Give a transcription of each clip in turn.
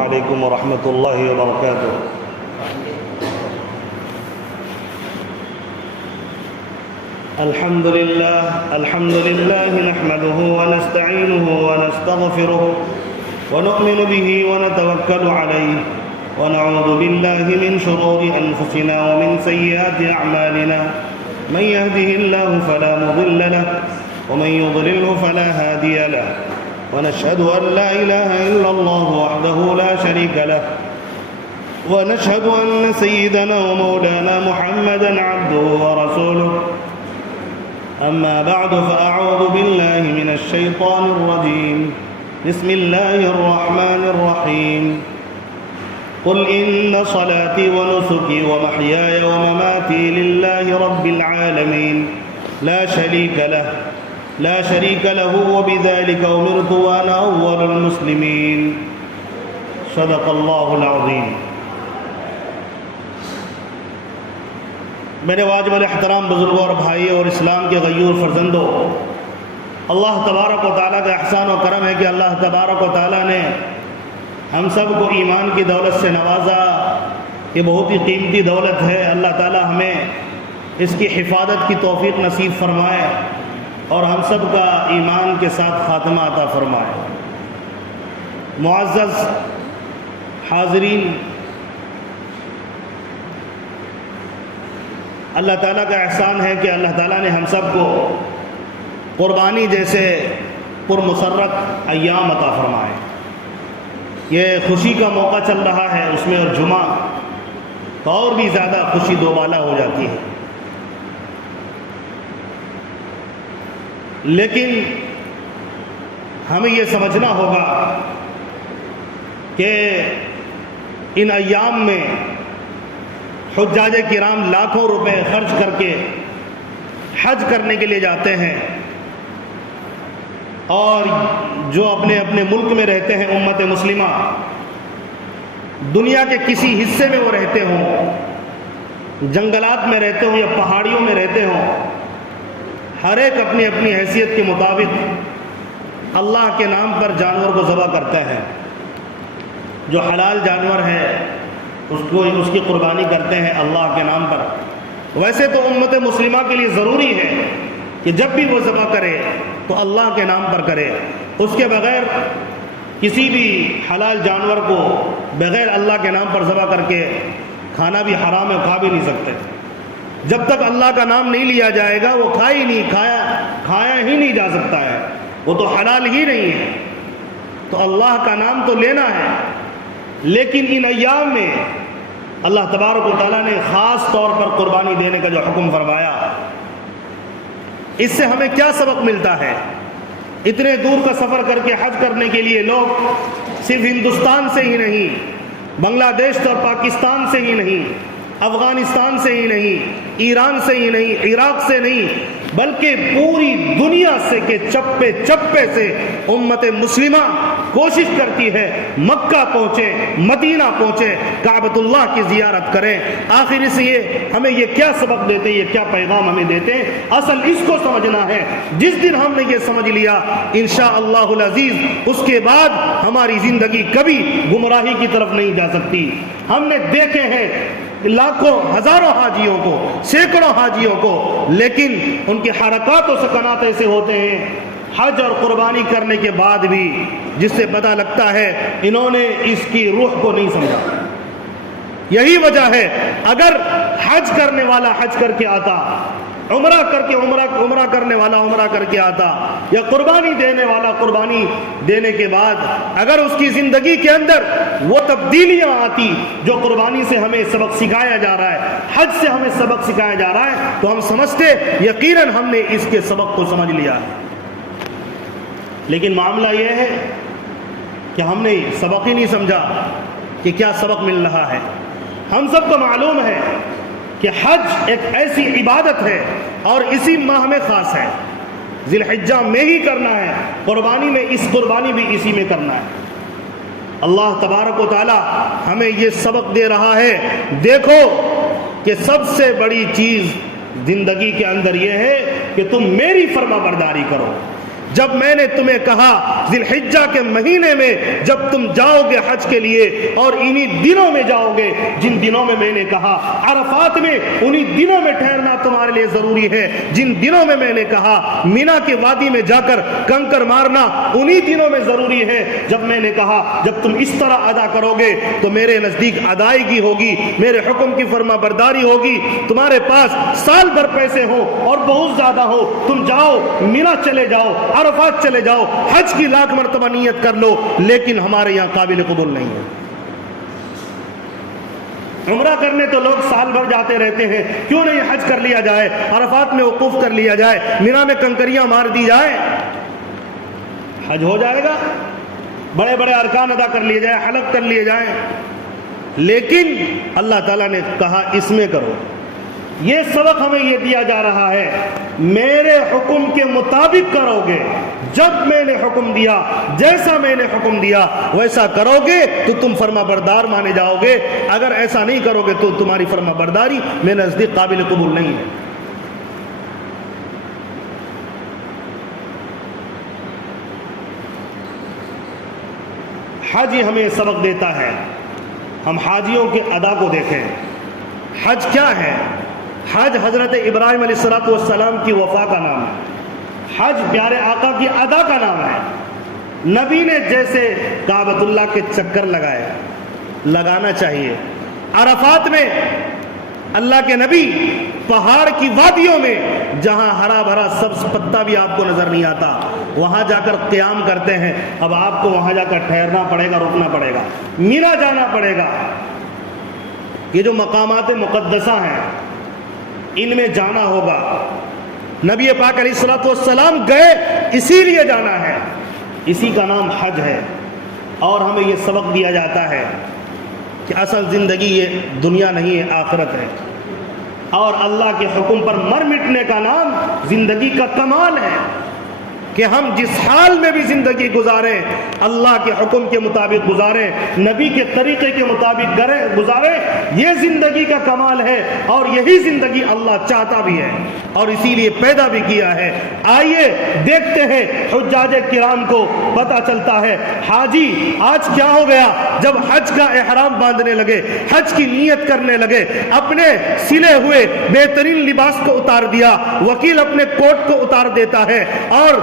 علیکم ورحمۃ اللہ وبرکاتہ۔ الحمد لله نحمده ونستعينه ونستغفره ونؤمن به ونتوكل عليه ونعوذ بالله من شرور أنفسنا ومن سيئات أعمالنا، من يهده الله فلا مضل له ومن يضلله فلا هادي له، ونشهد أن لا إله إلا الله وحده لا شريك له، ونشهد أن سيدنا ومولانا محمدا عبده ورسوله، أما بعد فأعوذ بالله من الشيطان الرجيم، بسم الله الرحمن الرحيم، قل إن صلاتي ونسكي ومحياي ومماتي لله رب العالمين لا شريك له وبذلك أمرت وأنا أول المسلمين، صدق الله العظيم۔ میرے واجب الاحترام بزرگوں اور بھائی اور اسلام کے غیور فرزندوں، اللہ تبارک و تعالیٰ کا احسان و کرم ہے کہ اللہ تبارک و تعالیٰ نے ہم سب کو ایمان کی دولت سے نوازا۔ یہ بہت ہی قیمتی دولت ہے، اللہ تعالیٰ ہمیں اس کی حفاظت کی توفیق نصیب فرمائے اور ہم سب کا ایمان کے ساتھ خاتمہ عطا فرمائے۔ معزز حاضرین، اللہ تعالیٰ کا احسان ہے کہ اللہ تعالیٰ نے ہم سب کو قربانی جیسے پرمسرت ایام عطا فرمائے۔ یہ خوشی کا موقع چل رہا ہے، اس میں اور جمعہ تو اور بھی زیادہ خوشی دوبالا ہو جاتی ہے۔ لیکن ہمیں یہ سمجھنا ہوگا کہ ان ایام میں حجاج کرام لاکھوں روپے خرچ کر کے حج کرنے کے لیے جاتے ہیں، اور جو اپنے اپنے ملک میں رہتے ہیں، امت مسلمہ دنیا کے کسی حصے میں وہ رہتے ہوں، جنگلات میں رہتے ہوں یا پہاڑیوں میں رہتے ہوں، ہر ایک اپنی اپنی حیثیت کے مطابق اللہ کے نام پر جانور کو ذبح کرتا ہے۔ جو حلال جانور ہے اس کی قربانی کرتے ہیں اللہ کے نام پر۔ ویسے تو امت مسلمہ کے لیے ضروری ہے کہ جب بھی وہ ذبح کرے تو اللہ کے نام پر کرے، اس کے بغیر کسی بھی حلال جانور کو بغیر اللہ کے نام پر ذبح کر کے کھانا بھی حرام ہے، کھا بھی نہیں سکتے۔ جب تک اللہ کا نام نہیں لیا جائے گا وہ کھایا ہی نہیں جا سکتا ہے، وہ تو حلال ہی نہیں ہے۔ تو اللہ کا نام تو لینا ہے، لیکن ان ایام میں اللہ تبارک و تعالیٰ نے خاص طور پر قربانی دینے کا جو حکم فرمایا، اس سے ہمیں کیا سبق ملتا ہے؟ اتنے دور کا سفر کر کے حج کرنے کے لیے لوگ صرف ہندوستان سے ہی نہیں، بنگلہ دیش اور پاکستان سے ہی نہیں، افغانستان سے ہی نہیں، ایران سے ہی نہیں، عراق سے نہیں، بلکہ پوری دنیا سے کہ چپے چپے سے امت مسلمہ کوشش کرتی ہے مکہ پہنچے، مدینہ پہنچے، کعبۃ اللہ کی زیارت کریں۔ آخر اس یہ ہمیں یہ کیا سبق دیتے، یہ کیا پیغام ہمیں دیتے ہیں؟ اصل اس کو سمجھنا ہے۔ جس دن ہم نے یہ سمجھ لیا انشاءاللہ العزیز، اس کے بعد ہماری زندگی کبھی گمراہی کی طرف نہیں جا سکتی۔ ہم نے دیکھے ہیں لاکھوں ہزاروں حاجیوں کو، سینکڑوں حاجیوں کو، لیکن ان کے حرکات و سکنات ایسے ہوتے ہیں حج اور قربانی کرنے کے بعد بھی، جس سے پتہ لگتا ہے انہوں نے اس کی روح کو نہیں سمجھا۔ یہی وجہ ہے اگر حج کرنے والا حج کر کے آتا، عمرہ کرنے والا عمرہ کر کے آتا، یا قربانی دینے والا قربانی دینے کے بعد اگر اس کی زندگی کے اندر وہ تبدیلیاں آتی جو قربانی سے ہمیں سبق سکھایا جا رہا ہے، حج سے ہمیں سبق سکھایا جا رہا ہے، تو ہم سمجھتے یقیناً ہم نے اس کے سبق کو سمجھ لیا۔ لیکن معاملہ یہ ہے کہ ہم نے سبق ہی نہیں سمجھا کہ کیا سبق مل رہا ہے۔ ہم سب کو معلوم ہے کہ حج ایک ایسی عبادت ہے اور اسی ماہ میں خاص ہے، ذی الحجہ میں ہی کرنا ہے، قربانی میں اس قربانی بھی اسی میں کرنا ہے۔ اللہ تبارک و تعالی ہمیں یہ سبق دے رہا ہے، دیکھو کہ سب سے بڑی چیز زندگی کے اندر یہ ہے کہ تم میری فرما برداری کرو، جب میں نے تمہیں کہا ذی الحجہ کے مہینے میں جب تم جاؤ گے حج کے لیے اور انہی دنوں میں جاؤ گے جن دنوں میں نے کہا، عرفات میں انہی دنوں میں ٹھہرنا تمہارے لیے ضروری ہے جن دنوں میں نے کہا، مینا کے وادی میں جا کر کنکر مارنا انہی دنوں میں ضروری ہے جب میں نے کہا جب تم اس طرح ادا کرو گے تو میرے نزدیک ادائیگی ہوگی، میرے حکم کی فرما برداری ہوگی، تمہارے پاس سال بھر پیسے ہو اور بہت زیادہ ہو، تم جاؤ مینا چلے جاؤ، عرفات چلے جاؤ، حج کی لاکھ مرتبہ نیت کر لو، لیکن ہمارے یہاں قابل قبول نہیں ہے۔ عمرہ کرنے تو لوگ سال بھر جاتے رہتے ہیں، کیوں نہیں حج کر لیا جائے، عرفات میں وقوف کر لیا جائے، مینا میں کنکریاں مار دی جائے، حج ہو جائے گا، بڑے بڑے ارکان ادا کر لیے جائے، حلق کر لیے جائیں، لیکن اللہ تعالیٰ نے کہا اس میں کرو۔ یہ سبق ہمیں یہ دیا جا رہا ہے، میرے حکم کے مطابق کرو گے، جب میں نے حکم دیا، جیسا میں نے حکم دیا ویسا کرو گے تو تم فرما بردار مانے جاؤ گے، اگر ایسا نہیں کرو گے تو تمہاری فرما برداری میرے نزدیک قابل قبول نہیں ہے۔ حج ہمیں سبق دیتا ہے، ہم حاجیوں کے ادا کو دیکھیں۔ حج کیا ہے؟ حج حضرت ابراہیم علیہ السلام کی وفا کا نام ہے، حج پیارے آقا کی ادا کا نام ہے۔ نبی نے جیسے کعبۃ اللہ کے چکر لگائے، لگانا چاہیے۔ عرفات میں اللہ کے نبی پہاڑ کی وادیوں میں جہاں ہرا بھرا سبز پتا بھی آپ کو نظر نہیں آتا، وہاں جا کر قیام کرتے ہیں۔ اب آپ کو وہاں جا کر ٹھہرنا پڑے گا، رکنا پڑے گا، مینا جانا پڑے گا۔ یہ جو مقامات مقدسہ ہیں ان میں جانا ہوگا۔ نبی پاک علیہ السلام گئے، اسی لیے جانا ہے، اسی کا نام حج ہے۔ اور ہمیں یہ سبق دیا جاتا ہے کہ اصل زندگی یہ دنیا نہیں ہے، آخرت ہے، اور اللہ کے حکم پر مر مٹنے کا نام زندگی کا کمال ہے کہ ہم جس حال میں بھی زندگی گزاریں اللہ کے حکم کے مطابق گزاریں، نبی کے طریقے کے مطابق گزاریں، یہ زندگی کا کمال ہے، اور یہی زندگی اللہ چاہتا بھی ہے اور اسی لیے پیدا بھی کیا ہے۔ آئیے دیکھتے ہیں حجاج کرام کو پتہ چلتا ہے حاجی آج کیا ہو گیا۔ جب حج کا احرام باندھنے لگے، حج کی نیت کرنے لگے، اپنے سلے ہوئے بہترین لباس کو اتار دیا، وکیل اپنے کوٹ کو اتار دیتا ہے، اور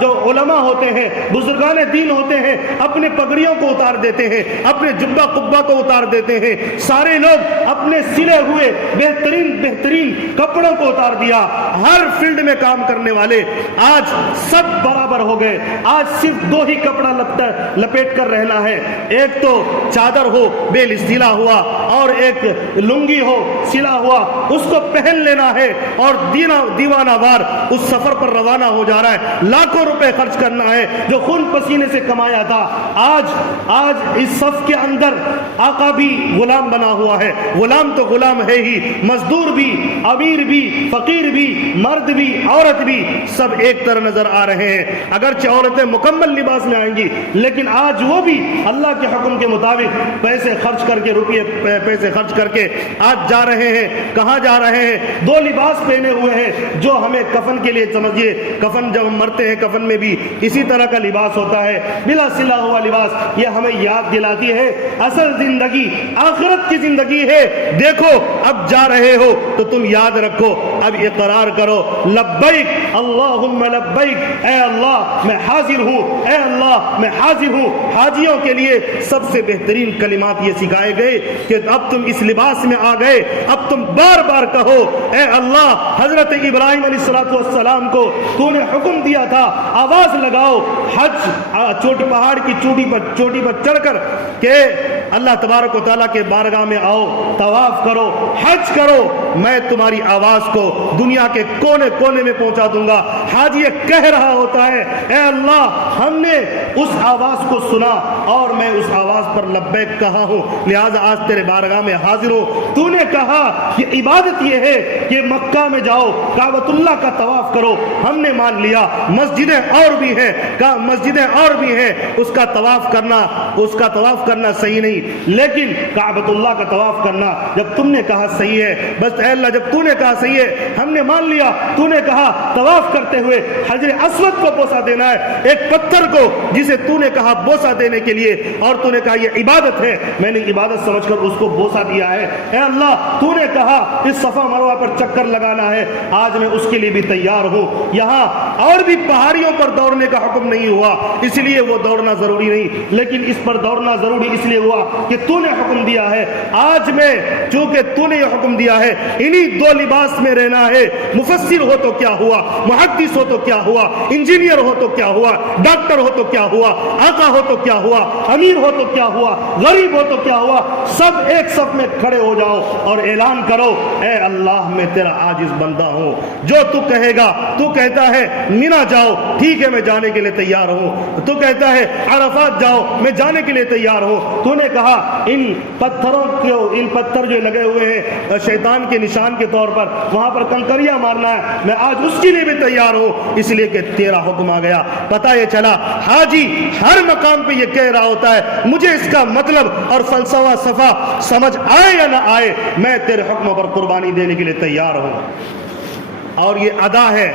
جو علماء ہوتے ہیں، بزرگان دین ہوتے ہیں، اپنے پگڑیوں کو اتار دیتے ہیں، اپنے جبہ قبہ کو اتار دیتے ہیں، سارے لوگ اپنے سلے ہوئے بہترین کپڑوں کو اتار دیا۔ ہر فیلڈ میں کام کرنے والے آج سب برابر ہو گئے، آج صرف دو ہی کپڑا لپیٹ کر رہنا ہے، ایک تو چادر ہو بیل سلا ہوا اور ایک لنگی ہو سلا ہوا، اس کو پہن لینا ہے اور دیوانہ وار اس سفر پر روانہ ہو جا رہا ہے۔ لاکھوں روپے خرچ کرنا ہے جو خون پسینے سے کمایا تھا۔ آج اس صف کے اندر آقا بھی غلام بنا ہوا ہے، غلام تو غلام ہے ہی، مزدور بھی، امیر بھی، فقیر بھی، مرد بھی، عورت بھی، سب ایک طرح نظر آ رہے ہیں۔ اگرچہ عورتیں مکمل لباس میں آئیں گی، لیکن آج وہ بھی اللہ کے حکم کے مطابق پیسے خرچ کر کے، روپیے پیسے خرچ کر کے آج جا رہے ہیں۔ کہاں جا رہے ہیں؟ دو لباس پہنے ہوئے ہیں جو ہمیں کفن کے لیے سمجھیے، کفن جب مرتے ہیں کفن میں بھی اسی طرح کا لباس ہوتا ہے، بلا سلا ہوا لباس، یہ ہمیں یاد دلاتی ہے اصل زندگی آخرت کی زندگی ہے۔ دیکھو اب جا رہے ہو تو تم یاد رکھو، اب اقرار کرو لبیک اللہم لبیک، اے اللہ میں حاضر ہوں، اے اللہ میں حاضر ہوں۔ حاجیوں کے لیے سب سے بہترین کلمات یہ سکھائے گئے کہ اب تم اس لباس میں آ گئے، اب تم بار بار کہو اے اللہ، حضرت ابراہیم علیہ السلام کو تو نے حکم دیا تھا، آواز لگاؤ حج پہاڑ کی چوٹی پر چڑھ کر کہ اللہ تبارک و تعالیٰ کے بارگاہ میں آؤ، طواف کرو، حج کرو، میں تمہاری آواز کو دنیا کے کونے کونے میں پہنچا دوں گا۔ حاجی یہ کہہ رہا ہوتا ہے اے اللہ ہم نے اس آواز کو سنا اور میں اس آواز پر لبیک کہا ہوں، لہٰذا آج تیرے بارگاہ میں حاضر ہوں۔ تو نے کہا کہ عبادت یہ ہے کہ مکہ میں جاؤ، کعبۃ اللہ کا طواف کرو، ہم نے مان لیا۔ مسجدیں اور بھی ہیں، اس کا طواف کرنا صحیح نہیں، نہیں، لیکن کعبۃ اللہ کا طواف کرنا جب تم نے کہا صحیح ہے، بس اے اللہ جب تو نے کہا صحیح ہے ہم نے مان لیا، تو نے کہا طواف کرتے ہوئے حجر اسود کو بوسہ دینا ہے، ایک پتھر کو جسے تو نے کہا بوسہ دینے کے لیے، اور تو نے کہا یہ عبادت ہے، میں نے عبادت سمجھ کر اس کو بوسہ دیا ہے۔ اے اللہ تو نے کہا اس صفا مروہ پر چکر لگانا ہے، آج میں اس کے لیے بھی تیار ہوں۔ یہاں اور بھی پہاڑیوں پر دوڑنے کا حکم نہیں ہوا اس لیے وہ دوڑنا ضروری نہیں، لیکن اس پر دوڑنا ضروری اس لیے ہوا کہ تو نے حکم دیا ہے۔ آج میں چونکہ تو نے یہ حکم دیا ہے انہی دو لباس میں رہنا ہے، مفسر ہو تو کیا ہوا، محدث ہو تو کیا ہوا، انجینئر ہو تو کیا ہوا، ڈاکٹر ہو تو کیا ہوا، آقا ہو تو کیا ہوا، امیر ہو تو کیا ہوا، غریب ہو تو کیا ہوا، سب ایک صف میں کھڑے ہو جاؤ اور اعلان کرو اے اللہ میں تیرا عاجز بندہ ہوں، جو تو کہے گا، تو کہتا ہے مینا جاؤ ٹھیک ہے میں جانے کے لیے تیار ہوں، تو کہتا ہے عرفات جاؤ میں جانے کے لیے تیار ہوں، تو نے کہا ان پتھروں کو، ان پتھر جو لگے ہوئے ہیں شیطان کے نشان کے طور پر وہاں پر کنکریاں مارنا ہے، میں آج اس کے لیے بھی تیار ہوں، اس لیے کہ تیرا حکم آ گیا۔ پتہ یہ چلا حاجی ہر مقام پہ یہ کہہ رہا ہوتا ہے مجھے اس کا مطلب اور فلسفہ صفا سمجھ آئے یا نہ آئے میں تیرے حکموں پر قربانی دینے کے لیے تیار ہوں۔ اور یہ ادا ہے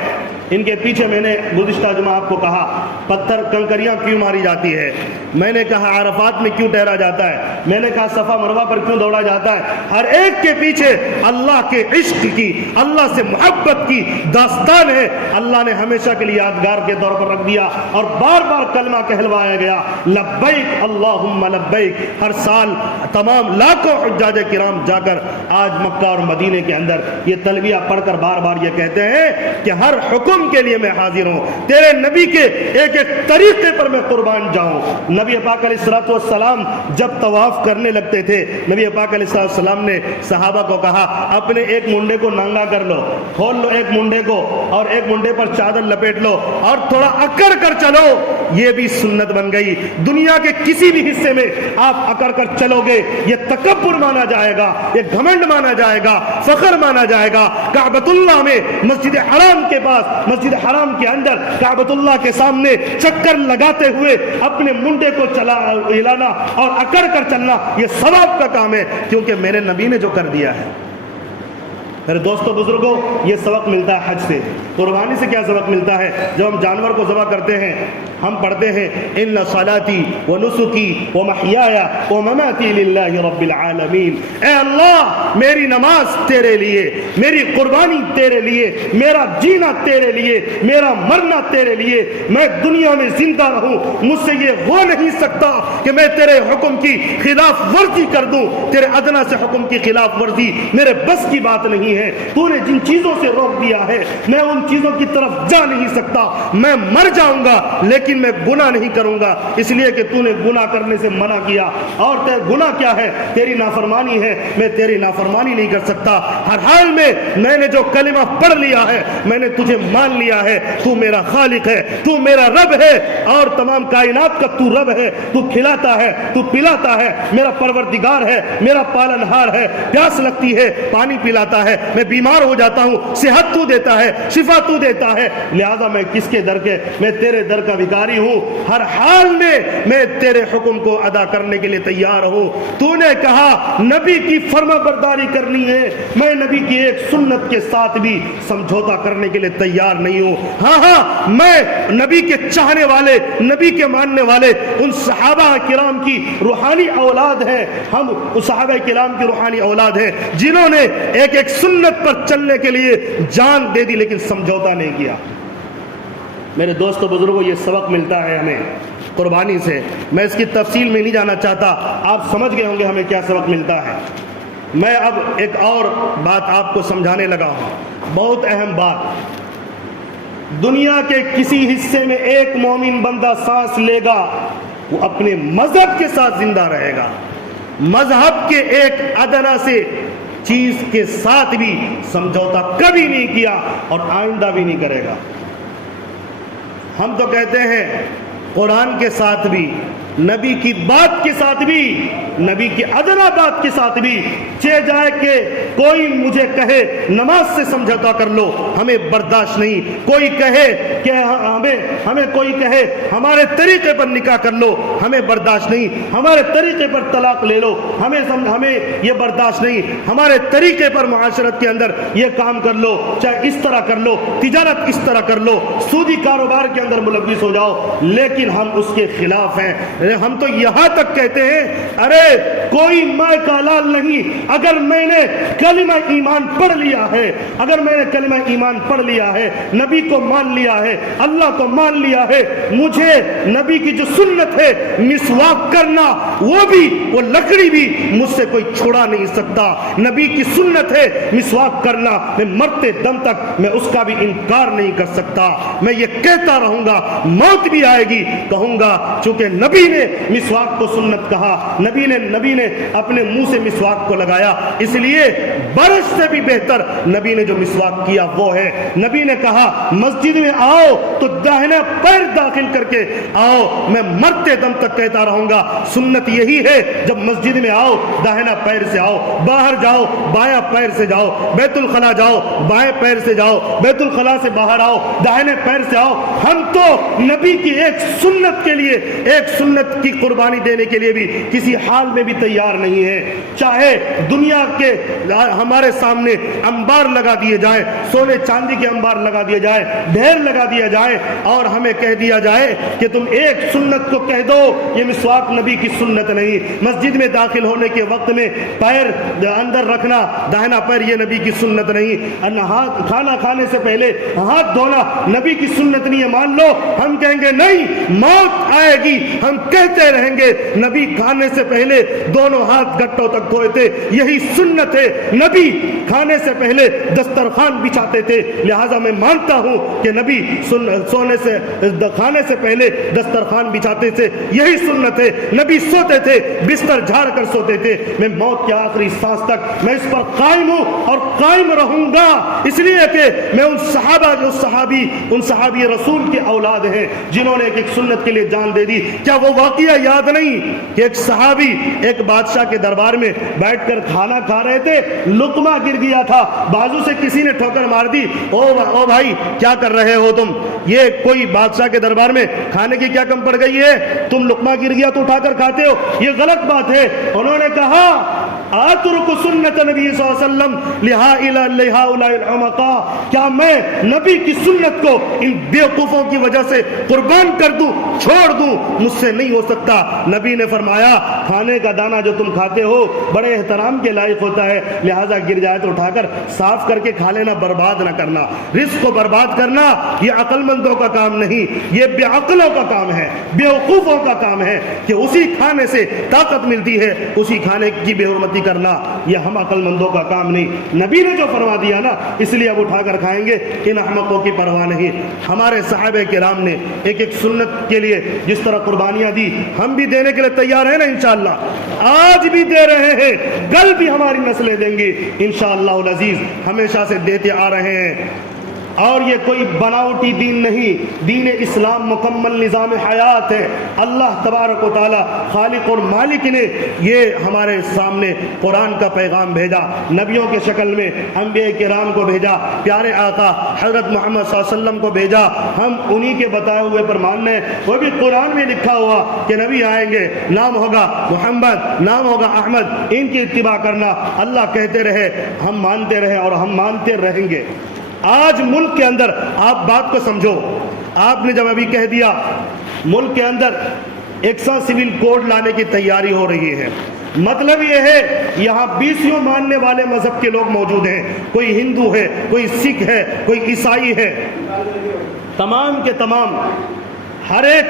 ان کے پیچھے، میں نے گزشتہ جمعہ آپ کو کہا پتھر کنکریاں کیوں ماری جاتی ہے، میں نے کہا عرفات میں کیوں ٹھہرا جاتا ہے، میں نے کہا صفا مروہ پر کیوں دوڑا جاتا ہے، ہر ایک کے پیچھے اللہ کے عشق کی، اللہ سے محبت کی داستان ہے۔ اللہ نے ہمیشہ کے لیے یادگار کے طور پر رکھ دیا اور بار بار کلمہ کہلوایا گیا لبیک اللہم لبیک۔ ہر سال تمام لاکھوں حجاج کرام جا کر آج مکہ اور مدینے کے اندر یہ تلبیہ پڑھ کر بار بار یہ کہتے ہیں کہ ہر حکم کے لیے میں حاضر ہوں، تیرے نبی کے ایک ایک طریقے پر میں قربان جاؤں۔ نبی پاک علیہ الصلوۃ والسلام جب طواف کرنے لگتے تھے، نبی پاک علیہ الصلوۃ والسلام نے صحابہ کو کہا اپنے ایک منڈے کو ننگا کر لو، کھول لو ایک منڈے کو اور ایک منڈے پر چادر لپیٹ لو اور تھوڑا اکڑ کر چلو۔ یہ بھی سنت بن گئی، دنیا کے کسی بھی حصے میں آپ اکڑ کر چلو گے یہ تکبر مانا جائے گا، یہ گھمنڈ مانا جائے گا، فخر مانا جائے گا۔ کعبۃ اللہ میں مسجد حرام کے پاس، مسجد حرام کے اندر کعبۃ اللہ کے سامنے چکر لگاتے ہوئے اپنے منڈے کو ہلانا اور اکڑ کر چلنا یہ ثواب کا کام ہے، کیونکہ میرے نبی نے جو کر دیا ہے۔ میرے دوستو بزرگوں یہ سبق ملتا ہے حج سے۔ قربانی سے کیا سبق ملتا ہے؟ جب ہم جانور کو ذبح کرتے ہیں ہم پڑھتے ہیں ان صلاتی و نسکی و محیایا و مماتی للہ رب العالمین۔ اے اللہ میری نماز تیرے لیے، میری قربانی تیرے لیے، میرا جینا تیرے لیے، میرا مرنا تیرے لیے، میں دنیا میں زندہ رہوں، مجھ سے یہ ہو نہیں سکتا کہ میں تیرے حکم کی خلاف ورزی کر دوں، تیرے ادنا سے حکم کی خلاف ورزی میرے بس کی بات نہیں ہے۔ تو نے جن چیزوں سے روک دیا ہے میں ان چیزوں کی طرف جا نہیں سکتا، میں مر جاؤں گا لیکن میں گناہ نہیں کروں گا، اس لیے کہ تو نے گناہ کرنے سے منع کیا، اور گناہ کیا ہے؟ تیری نافرمانی ہے، میں تیری نافرمانی نہیں کر سکتا۔ ہر حال میں نے جو کلمہ پڑھ لیا ہے، میں نے تجھے مان لیا ہے، تو میرا خالق ہے، تو میرا رب ہے اور تمام کائنات کا تو رب ہے، تو کھلاتا ہے، تو پلاتا ہے، میرا پروردگار ہے، میرا پالنہار ہے، پیاس لگتی ہے پانی پلاتا ہے، میں بیمار ہو جاتا ہوں صحت تو دیتا ہے، شفا تو دیتا ہے، لہذا میں کس کے در کے؟ میں تیرے در کا بھکاری ہوں، ہر حال میں تیرے حکم کو ادا کرنے کے لیے تیار ہوں۔ تو نے کہا نبی کی فرما برداری کرنی ہے، میں نبی کی ایک سنت کے ساتھ بھی سمجھوتا کرنے کے لیے تیار نہیں ہوں۔ ہاں میں نبی کے چاہنے والے، نبی کے ماننے والے ان صحابہ کرام کی روحانی اولاد ہیں، ہم اس صحابہ کرام کی روحانی اولاد ہیں جنہوں نے ایک ایک سنت پر چلنے کے لیے جان دے دی لیکن سمجھوتا نہیں کیا۔ میرے دوستو بزرگوں یہ سبق ملتا ہے ہمیں قربانی سے، میں اس کی تفصیل میں نہیں جانا چاہتا، آپ سمجھ گئے ہوں گے ہمیں کیا سبق ملتا ہے۔ میں اب ایک اور بات آپ کو سمجھانے لگا ہوں، بہت اہم بات۔ دنیا کے کسی حصے میں ایک مومن بندہ سانس لے گا وہ اپنے مذہب کے ساتھ زندہ رہے گا، مذہب کے ایک ادنا سے چیز کے ساتھ بھی سمجھوتا کبھی نہیں کیا اور آئندہ بھی نہیں کرے گا۔ ہم تو کہتے ہیں قرآن کے ساتھ بھی، نبی کی بات کے ساتھ بھی، نبی کی ادنا بات کے ساتھ بھی چہ جائے کہ کوئی مجھے کہے نماز سے سمجھوتا کر لو، ہمیں برداشت نہیں۔ کوئی کہے کہ ہمیں کوئی کہے ہمارے طریقے پر نکاح کر لو، ہمیں برداشت نہیں۔ ہمارے طریقے پر طلاق لے لو، ہمیں یہ برداشت نہیں۔ ہمارے طریقے پر معاشرت کے اندر یہ کام کر لو، چاہے اس طرح کر لو، تجارت اس طرح کر لو، سودی کاروبار کے اندر ملوث ہو جاؤ، لیکن ہم اس کے خلاف ہیں۔ ہم تو یہاں تک کہتے ہیں ارے کوئی ماء کا حلال نہیں، اگر میں نے کلمہ ایمان پڑھ لیا ہے، اگر میں نے کلمہ ایمان پڑھ لیا ہے، نبی کو مان لیا ہے، اللہ کو مان لیا ہے، مجھے نبی کی جو سنت ہے مسواک کرنا، وہ لکڑی بھی مجھ سے کوئی چھڑا نہیں سکتا۔ نبی کی سنت ہے مسواک کرنا، میں مرتے دم تک میں اس کا بھی انکار نہیں کر سکتا، میں یہ کہتا رہوں گا، موت بھی آئے گی کہوں گا، چونکہ نبی نے مسواک کو سنت کہا، نبی نے اپنے منہ سے مسواک کو لگایا، اس لیے برش سے بھی بہتر نبی نے جو مسواک کیا وہ ہے۔ نبی نے کہا مسجد میں آؤ تو داہنا پیر داخل کر کے آؤ، میں مرتے دم تک کہتا رہوں گا، سنت یہی ہے، جب مسجد میں آؤ داہنا پیر سے آؤ، باہر جاؤ بایاں پیر سے جاؤ، بیت الخلا جاؤ بائیں پیر سے جاؤ، بیت الخلا سے باہر آؤ داہنے پیر سے آؤ۔ ہم تو نبی کی ایک سنت کے لیے، ایک سنت کی قربانی دینے کے لیے بھی کسی حال میں بھی تیار نہیں ہے، چاہے دنیا کے ہمارے سامنے انبار لگا دیے جائیں، سونے چاندی کے انبار لگا دیے جائیں، ڈھیر لگا دیا جائے، اور ہمیں کہہ دیا جائے کہ تم ایک سنت کو کہہ دو، یہ مسواک نبی کی سنت نہیں۔ مسجد میں داخل ہونے کے وقت میں پیر اندر رکھنا، داہنا پیر، یہ نبی کی سنت نہیں۔ کھانا کھانے سے پہلے ہاتھ دھونا نبی کی سنت نہیں ہے، مان لو، ہم کہیں گے نہیں، موت آئے گی، ہم کہتے رہیں گے نبی کھانے سے پہلے دونوں ہاتھ گٹوں تک دھوئے تھے، یہی سنت ہے۔ نبی کھانے سے پہلے دسترخوان بچھاتے تھے، لہٰذا میں مانتا ہوں کہ نبی کھانے سے پہلے دسترخوان بچھاتے تھے، یہی سنت ہے۔ نبی سوتے تھے بستر جھاڑ کر سوتے تھے، میں موت کے آخری سانس تک میں اس پر قائم ہوں اور قائم رہوں گا، اس لیے کہ میں ان صحابی رسول کے اولاد ہیں جنہوں نے ایک سنت کے لیے جان دے دی۔ کیا وہ واقعہ یاد نہیں کہ ایک صحابی ایک بادشاہ کے دربار میں بیٹھ کر کھانا کھا رہے تھے، لقمہ گر گیا تھا، بازو سے کسی نے ٹھوکر مار دی، او بھائی کیا کر رہے ہو تم؟ یہ کوئی بادشاہ کے دربار میں کھانے کی کیا کم پڑ گئی ہے؟ تم لقمہ گر گیا تو اٹھا کر کھاتے ہو، یہ غلط بات ہے۔ انہوں نے کہا آترک سنت نبی صلی اللہ علیہ وسلم لہؤلاء الحمقاء، کیا میں نبی کی سنت کو ان بیوقوفوں کی وجہ سے قربان کر دوں، چھوڑ دوں؟ مجھ سے نہیں ہو سکتا۔ نبی نے فرمایا کھانے کا دانہ جو تم کھاتے ہو بڑے احترام کے لائق ہوتا ہے، لہٰذا گر جائے تو اٹھا کر صاف کر کے کھا لینا، برباد نہ کرنا۔ رزق کو برباد کرنا یہ عقل مندوں کا کام نہیں، یہ بے عقلوں کا کام ہے، بیوقوفوں کا کام ہے کہ اسی کھانے سے طاقت ملتی ہے، اسی کھانے کی بے حرمتی کرنا یہ ہم عقل مندوں کا کام نہیں۔ نبی نے جو فرما دیا نا، اس لیے اب اٹھا کر کھائیں گے، ان احمقوں کی پرواہ نہیں۔ ہمارے صحابہ کرام نے ایک سنت کے لیے جس طرح قربانیاں دی، ہم بھی دینے کے لیے تیار ہیں نا انشاءاللہ، آج بھی دے رہے ہیں، کل بھی ہماری نسلیں دیں گی انشاءاللہ العزیز، ہمیشہ سے دیتے آ رہے ہیں۔ اور یہ کوئی بناوٹی دین نہیں، دین اسلام مکمل نظام حیات ہے۔ اللہ تبارک و تعالی خالق اور مالک نے یہ ہمارے سامنے قرآن کا پیغام بھیجا، نبیوں کے شکل میں انبیاء کرام کو بھیجا، پیارے آقا حضرت محمد صلی اللہ علیہ وسلم کو بھیجا، ہم انہی کے بتائے ہوئے پر ماننے۔ وہ بھی قرآن میں لکھا ہوا کہ نبی آئیں گے، نام ہوگا محمد، نام ہوگا احمد، ان کی اتباع کرنا۔ اللہ کہتے رہے، ہم مانتے رہے اور ہم مانتے رہیں گے۔ آج ملک کے اندر آپ بات کو سمجھو، آپ نے جب ابھی کہہ دیا ملک کے اندر یکساں سول کوڈ لانے کی تیاری ہو رہی ہے، مطلب یہ ہے یہاں 20 ماننے والے مذہب کے لوگ موجود ہیں، کوئی ہندو ہے، کوئی سکھ ہے، کوئی عیسائی ہے، تمام کے تمام ہر ایک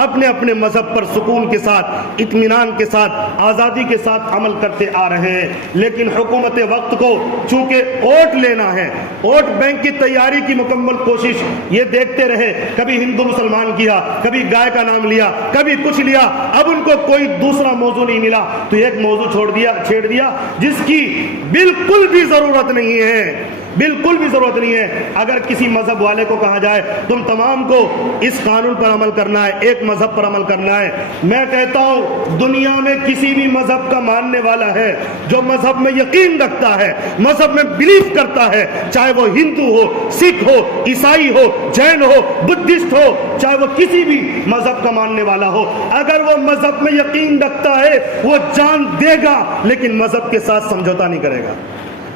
اپنے اپنے مذہب پر سکون کے ساتھ، اطمینان کے ساتھ، آزادی کے ساتھ عمل کرتے آ رہے ہیں۔ لیکن حکومت وقت کو چونکہ ووٹ لینا ہے، ووٹ بینک کی تیاری کی مکمل کوشش، یہ دیکھتے رہے، کبھی ہندو مسلمان کیا، کبھی گائے کا نام لیا، کبھی کچھ لیا، اب ان کو کوئی دوسرا موضوع نہیں ملا تو ایک موضوع چھیڑ دیا جس کی بالکل بھی ضرورت نہیں ہے، بالکل بھی ضرورت نہیں ہے۔ اگر کسی مذہب والے کو کہا جائے تم تمام کو اس قانون پر عمل کرنا ہے، ایک مذہب پر عمل کرنا ہے۔ میں کہتا ہوں دنیا میں کسی بھی مذہب کا ماننے والا ہے جو مذہب میں یقین رکھتا ہے، مذہب میں بلیف کرتا ہے، چاہے وہ ہندو ہو، سکھ ہو، عیسائی ہو، جین ہو، بدھسٹ ہو، چاہے وہ کسی بھی مذہب کا ماننے والا ہو، اگر وہ مذہب میں یقین رکھتا ہے وہ جان دے گا لیکن مذہب کے ساتھ سمجھوتا نہیں کرے گا۔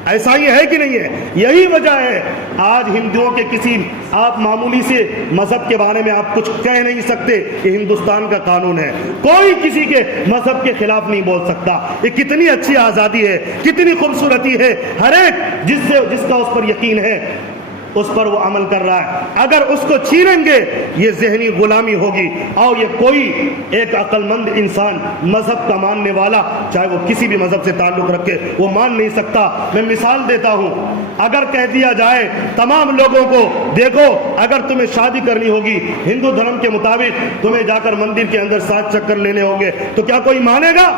ایسا ہی ہے کہ نہیں ہے؟ یہی وجہ ہے آج ہندوؤں کے کسی آپ معمولی سے مذہب کے بارے میں آپ کچھ کہہ نہیں سکتے، یہ ہندوستان کا قانون ہے، کوئی کسی کے مذہب کے خلاف نہیں بول سکتا۔ یہ کتنی اچھی آزادی ہے، کتنی خوبصورتی ہے، ہر ایک جس کا اس پر یقین ہے اس پر وہ عمل کر رہا ہے۔ اگر اس کو چھینیں گے یہ ذہنی غلامی ہوگی، اور یہ کوئی ایک عقل مند انسان مذہب کا ماننے والا چاہے وہ کسی بھی مذہب سے تعلق رکھے وہ مان نہیں سکتا۔ میں مثال دیتا ہوں، اگر کہہ دیا جائے تمام لوگوں کو دیکھو اگر تمہیں شادی کرنی ہوگی ہندو دھرم کے مطابق تمہیں جا کر مندر کے اندر 7 چکر لینے ہوں گے، تو کیا کوئی مانے گا؟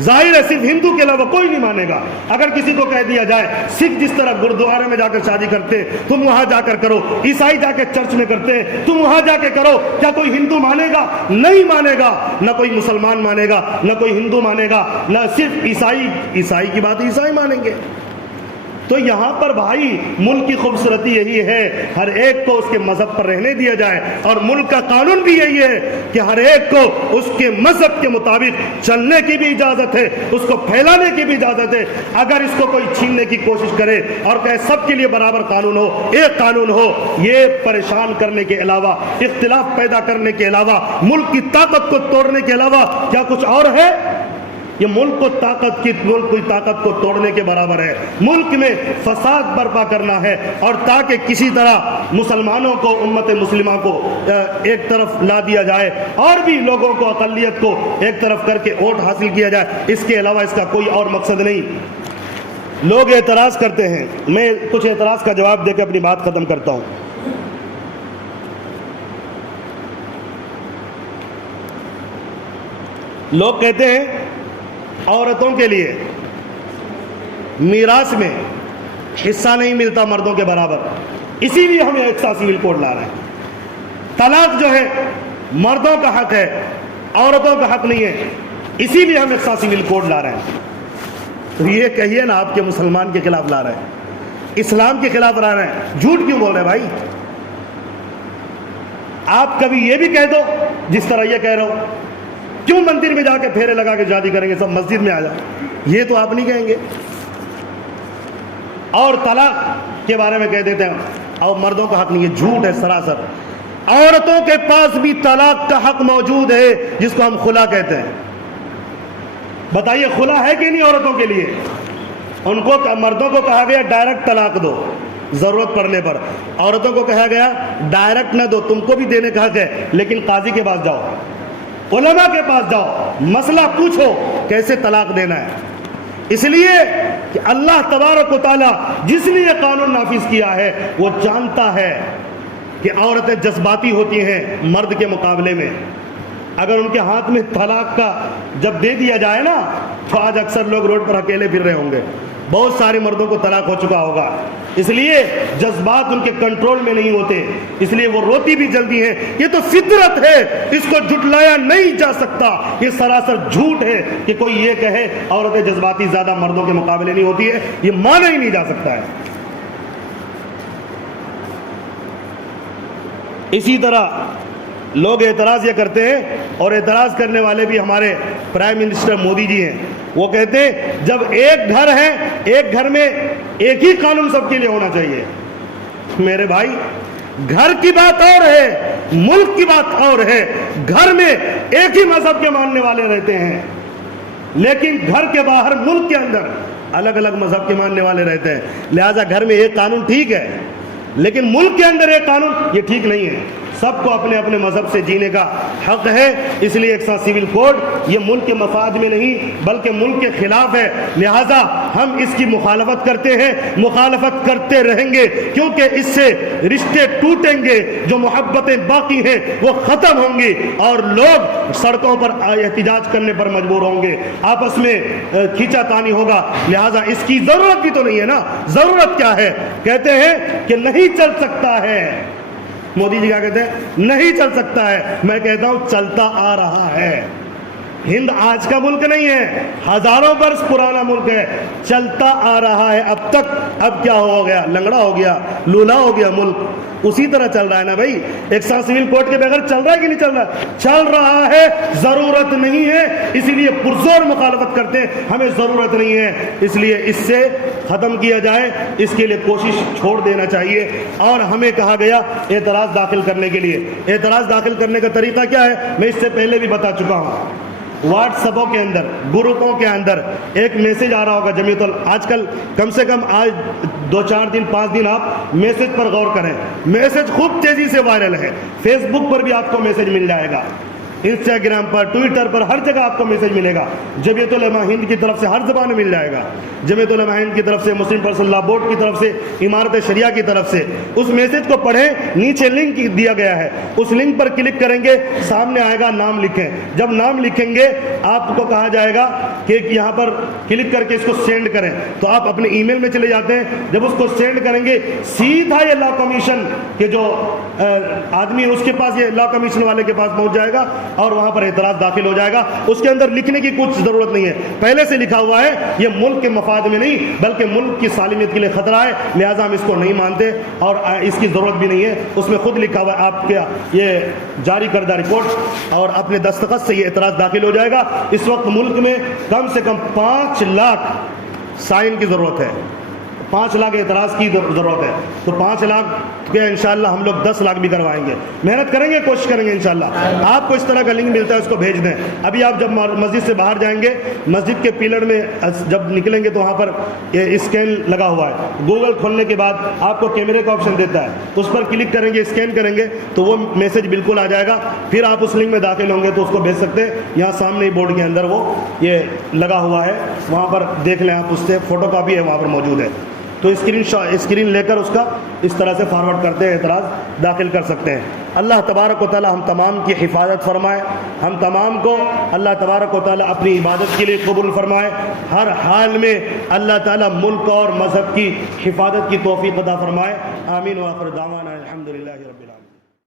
ظاہر ہے صرف ہندو کے علاوہ کوئی نہیں مانے گا۔ اگر کسی کو کہہ دیا جائے سکھ جس طرح گردوارے میں جا کر شادی کرتے تم وہاں جا کر کرو، عیسائی جا کے چرچ میں کرتے تم وہاں جا کے کرو، کیا کوئی ہندو مانے گا؟ نہیں مانے گا، نہ کوئی مسلمان مانے گا، نہ کوئی ہندو مانے گا، نہ صرف عیسائی کی بات عیسائی مانیں گے۔ تو یہاں پر بھائی ملک کی خوبصورتی یہی ہے ہر ایک کو اس کے مذہب پر رہنے دیا جائے، اور ملک کا قانون بھی یہی ہے کہ ہر ایک کو اس کے مذہب کے مطابق چلنے کی بھی اجازت ہے، اس کو پھیلانے کی بھی اجازت ہے۔ اگر اس کو کوئی چھیننے کی کوشش کرے اور کہے سب کے لیے برابر قانون ہو، ایک قانون ہو، یہ پریشان کرنے کے علاوہ، اختلاف پیدا کرنے کے علاوہ، ملک کی طاقت کو توڑنے کے علاوہ کیا کچھ اور ہے؟ یہ ملک کی طاقت کو توڑنے کے برابر ہے۔ ملک میں فساد برپا کرنا ہے، اور تاکہ کسی طرح مسلمانوں کو، امت مسلمہ کو ایک طرف لا دیا جائے اور بھی لوگوں کو، اقلیت کو ایک طرف کر کے ووٹ حاصل کیا جائے، اس کے علاوہ اس کا کوئی اور مقصد نہیں۔ لوگ اعتراض کرتے ہیں، میں کچھ اعتراض کا جواب دے کے اپنی بات ختم کرتا ہوں۔ لوگ کہتے ہیں عورتوں کے لیے میراث میں حصہ نہیں ملتا مردوں کے برابر، اسی لیے ہم ایک سا سول کوڈ لا رہے ہیں۔ طلاق جو ہے مردوں کا حق ہے، عورتوں کا حق نہیں ہے، اسی لیے ہم ایک سا سول کوڈ لا رہے ہیں۔ تو یہ کہیے نا آپ کے مسلمان کے خلاف لا رہے ہیں، اسلام کے خلاف لا رہے ہیں، جھوٹ کیوں بول رہے ہیں بھائی؟ آپ کبھی یہ بھی کہہ دو جس طرح یہ کہہ رہا ہو، کیوں مندر میں جا کے پھیرے لگا کے شادی کریں گے، سب مسجد میں آ جاؤ، یہ تو آپ نہیں کہیں گے۔ اور طلاق کے بارے میں کہہ دیتے ہیں اور مردوں کا حق نہیں ہے، جھوٹ ہے سراسر۔ عورتوں کے پاس بھی طلاق کا حق موجود ہے جس کو ہم خلا کہتے ہیں۔ بتائیے خلا ہے کہ نہیں عورتوں کے لیے؟ ان کو، مردوں کو کہا گیا ڈائریکٹ طلاق دو ضرورت پڑنے پر، عورتوں کو کہا گیا ڈائریکٹ نہ دو، تم کو بھی دینے کا حق ہے لیکن قاضی کے پاس جاؤ، علماء کے پاس جاؤ، مسئلہ پوچھو کیسے طلاق دینا ہے۔ اس لیے کہ اللہ تبارک و تعالیٰ جس نے یہ قانون نافذ کیا ہے وہ جانتا ہے کہ عورتیں جذباتی ہوتی ہیں مرد کے مقابلے میں۔ اگر ان کے ہاتھ میں طلاق کا جب دے دیا جائے نا تو آج اکثر لوگ روڈ پر اکیلے پھر رہے ہوں گے، بہت سارے مردوں کو طلاق ہو چکا ہوگا، اس لیے جذبات ان کے کنٹرول میں نہیں ہوتے، اس لیے وہ روتی بھی جلدی ہیں۔ یہ تو فطرت ہے، اس کو جھٹلایا نہیں جا سکتا، یہ سراسر جھوٹ ہے کہ کوئی یہ کہے عورتیں جذباتی زیادہ مردوں کے مقابلے نہیں ہوتی ہے، یہ مانا ہی نہیں جا سکتا ہے۔ اسی طرح لوگ اعتراض یہ کرتے ہیں، اور اعتراض کرنے والے بھی ہمارے پرائم منسٹر مودی جی ہیں، وہ کہتے ہیں جب ایک گھر ہے، ایک گھر میں ایک ہی قانون سب کے لیے ہونا چاہیے۔ میرے بھائی گھر کی بات اور ہے، ملک کی بات اور ہے۔ گھر میں ایک ہی مذہب کے ماننے والے رہتے ہیں، لیکن گھر کے باہر ملک کے اندر الگ الگ مذہب کے ماننے والے رہتے ہیں، لہٰذا گھر میں ایک قانون ٹھیک ہے لیکن ملک کے اندر ایک قانون یہ ٹھیک نہیں ہے۔ سب کو اپنے اپنے مذہب سے جینے کا حق ہے، اس لیے ایک سول کوڈ یہ ملک کے مفاد میں نہیں بلکہ ملک کے خلاف ہے، لہٰذا ہم اس کی مخالفت کرتے ہیں، مخالفت کرتے رہیں گے، کیونکہ اس سے رشتے ٹوٹیں گے، جو محبتیں باقی ہیں وہ ختم ہوں گی، اور لوگ سڑکوں پر احتجاج کرنے پر مجبور ہوں گے، آپس میں کھینچا تانی ہوگا، لہٰذا اس کی ضرورت بھی تو نہیں ہے نا۔ ضرورت کیا ہے؟ کہتے ہیں کہ نہیں چل سکتا ہے مودی جی کیا کہتے ہیں؟ نہیں چل سکتا ہے. میں کہتا ہوں چلتا آ رہا ہے. ہند آج کا ملک نہیں ہے، ہزاروں برس پرانا ملک ہے، چلتا آ رہا ہے اب تک. اب کیا ہو گیا؟ لنگڑا ہو گیا، لولا ہو گیا ملک. اسی طرح چل رہا ہے نا بھائی. ایک ساتھ سول کوڈ کے بغیر چل رہا ہے کہ نہیں چل رہا؟ چل رہا ہے. ضرورت نہیں ہے اسی لیے پرزور مخالفت کرتے ہیں. ہمیں ضرورت نہیں ہے اس لیے اس سے ختم کیا جائے، اس کے لیے کوشش چھوڑ دینا چاہیے. اور ہمیں کہا گیا اعتراض داخل کرنے کے لیے. اعتراض داخل کرنے کا طریقہ کیا ہے میں اس سے پہلے بھی بتا چکا ہوں. واٹس ایپوں کے اندر، گروپوں کے اندر ایک میسج آ رہا ہوگا جمعیت آج کل کم سے کم آج 2-4 دن 5 دن آپ میسج پر غور کریں. میسج خوب تیزی سے وائرل ہے. فیس بک پر بھی آپ کو میسج مل جائے گا، انسٹاگرام پر، ٹویٹر پر، ہر جگہ آپ کو میسج ملے گا. جمعیت علماء ہند کی طرف سے ہر زبان میں مل جائے گا. جمعیت علماء ہند کی طرف سے، مسلم پرسنل لا بورڈ کی طرف سے، امارت شریعہ کی طرف سے. اس میسج کو پڑھیں، نیچے لنک دیا گیا ہے، اس لنک پر کلک کریں گے، سامنے آئے گا نام لکھیں. جب نام لکھیں گے آپ کو کہا جائے گا کہ یہاں پر کلک کر کے اس کو سینڈ کریں. تو آپ اپنے ای میل میں چلے جاتے ہیں. جب اس کو سینڈ کریں گے سیدھا یہ لا کمیشن کے جو آدمی اس کے پاس، یہ لا کمیشن والے کے پاس پہنچ جائے گا اور وہاں پر اعتراض داخل ہو جائے گا. اس کے اندر لکھنے کی کچھ ضرورت نہیں ہے، پہلے سے لکھا ہوا ہے یہ ملک کے مفاد میں نہیں بلکہ ملک کی سالمیت کے لیے خطرہ ہے، لہٰذا ہم اس کو نہیں مانتے اور اس کی ضرورت بھی نہیں ہے. اس میں خود لکھا ہوا ہے آپ کے یہ جاری کردہ رپورٹ اور اپنے دستخط سے یہ اعتراض داخل ہو جائے گا. اس وقت ملک میں کم سے کم 5 لاکھ سائن کی ضرورت ہے، 5 لاکھ اعتراض کی ضرورت ہے. تو 5 لاکھ کے انشاءاللہ ہم لوگ 10 لاکھ بھی کروائیں گے. محنت کریں گے، کوشش کریں گے انشاءاللہ. آپ کو اس طرح کا لنک ملتا ہے اس کو بھیج دیں. ابھی آپ جب مسجد سے باہر جائیں گے، مسجد کے پیلر میں جب نکلیں گے تو وہاں پر یہ اسکین لگا ہوا ہے. گوگل کھولنے کے بعد آپ کو کیمرے کا آپشن دیتا ہے، اس پر کلک کریں گے، اسکین کریں گے تو وہ میسج بالکل آ جائے گا. پھر آپ اس لنک میں داخل ہوں گے تو اس کو بھیج سکتے ہیں. یہاں سامنے ہی بورڈ کے اندر وہ یہ لگا ہوا ہے، وہاں پر دیکھ لیں آپ، اس سے فوٹو کاپی ہے وہاں پر موجود ہے. تو اسکرین لے کر اس کا اس طرح سے فارورڈ کرتے ہیں، اعتراض داخل کر سکتے ہیں. اللہ تبارک و تعالی ہم تمام کی حفاظت فرمائے. ہم تمام کو اللہ تبارک و تعالی اپنی عبادت کے لیے قبول فرمائے. ہر حال میں اللہ تعالی ملک اور مذہب کی حفاظت کی توفیق عطا فرمائے. آمین. وآخر دعوانا الحمدللہ رب العالمین.